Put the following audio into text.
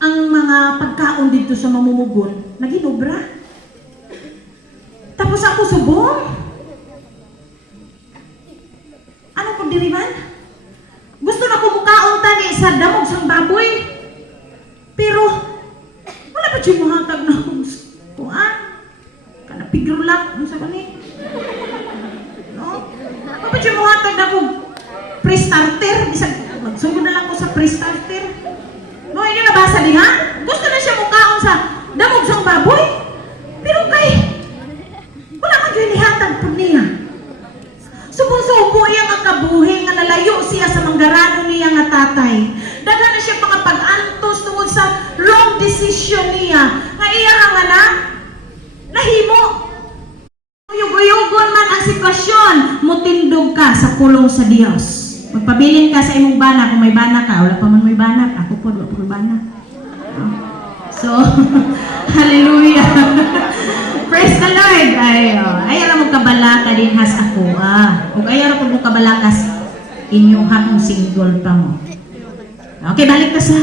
ang mga pagkaon dito sa mamumugon, naginobra. Tapos ako subong. Ano po diriman? Gusto na ko mukaon tani sa damog sang baboy. Pero, wala pa siya mahatag na kuan. Kanapigro lang. Ano sa kani? No? Wala pa siya mahatag na kong pre-starter. Magsugod na lang ko sa pre-starter. No, hindi nabasa din ha? Gusto na siya mukaon sa damog sang baboy. Pero kay, wala ka dyan ihatag po niya. Subo-subo iya nga kabuhi nga nalayo siya sa manggarano niya nga tatay. Daga na siya mga pag-antos tungod sa wrong decision niya. Nga iya nga na, nahimo. Uyog-uyogon man ang sitwasyon, mutindog ka sa pulong sa Diyos. Magpabilin ka sa imong bana kung may bana ka. Wala pa man may bana. Ako po, wala po may bana. So, hallelujah. Praise the Lord. Ay alam mo kabalaka din has ako. Kung ay alam mo kabalakas, inyong hakong single pa mo. Okay, balik ka sa